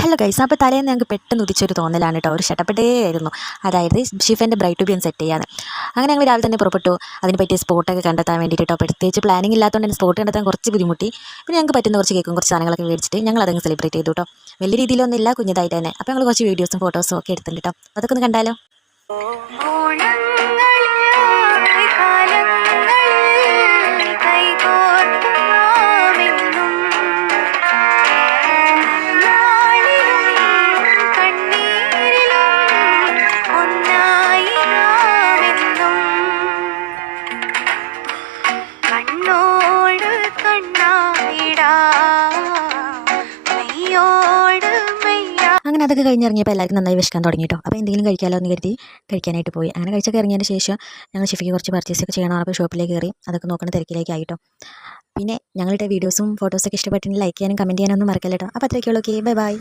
Hello guys, അപ്പോൾ തലേന്ന് ഞങ്ങൾക്ക് പെട്ടെന്ന് ഉദിച്ചൊരു തോന്നലാണ് കേട്ടോ. ഒരു ഷട്ടപ്പെട്ടേ ആയിരുന്നു. അതായത് ഷിഫൻ്റെ ബ്രൈറ്റ് ടു ബി ഒന്ന് സെറ്റ് ചെയ്യാൻ. അങ്ങനെ ഞങ്ങൾ രാവിലെ തന്നെ പുറപ്പെട്ടു. അതിന് പറ്റിയ സ്പോട്ടൊക്കെ കണ്ടെത്താൻ വേണ്ടിയിട്ട് കേട്ടോ. പ്രത്യേകിച്ച് പ്ലാനിങ് ഇല്ലാത്തതുകൊണ്ട് തന്നെ സ്പോട്ട് കണ്ടെത്താൻ കുറച്ച് ബുദ്ധിമുട്ടി. പിന്നെ ഞങ്ങൾക്ക് പറ്റുന്ന കുറച്ച് കേക്കും കുറച്ച് സാധനങ്ങളൊക്കെ മേടിച്ചിട്ട് ഞങ്ങൾ അതങ്ങ് സെലിബ്രേറ്റ് ചെയ്തു കേട്ടോ. വലിയ രീതിയിലൊന്നുമില്ല, കുഞ്ഞതായിട്ട് തന്നെ. അപ്പോൾ ഞങ്ങൾ കുറച്ച് വീഡിയോസും ഫോട്ടോസും ഒക്കെ എടുത്തിട്ടുണ്ട് കേട്ടോ. അതൊക്കെ ഒന്ന് കണ്ടാലോ. അങ്ങനെ അതൊക്കെ കഴിഞ്ഞിറങ്ങിയപ്പോൾ എല്ലാവർക്കും നന്നായി വിശക്കാൻ തുടങ്ങി കേട്ടോ. അപ്പോൾ എന്തെങ്കിലും കഴിക്കാമല്ലോ എന്ന് കരുതി കഴിക്കാനായിട്ട് പോയി. അങ്ങനെ കഴിച്ചൊക്കെ ഇറങ്ങിയതിന് ശേഷം ഞങ്ങൾ ഷിഫയ്ക്ക് കുറച്ച് പർച്ചേസൊക്കെ ചെയ്യണം. അപ്പോൾ ഷോപ്പിലേക്ക് കയറി അതൊക്കെ നോക്കുന്ന തിരക്കിലേക്കായിട്ടോ. പിന്നെ ഞങ്ങളുടെ വീഡിയോസും ഫോട്ടോസൊക്കെ ഇഷ്ടപ്പെട്ടിട്ടുണ്ടെങ്കിൽ ലൈക്ക് ചെയ്യാനും കമൻറ്റ് ചെയ്യാനൊന്നും മറക്കല്ലോ. അപ്പോൾ അത്രയൊക്കെയുള്ളൂ. Okay, bye bye.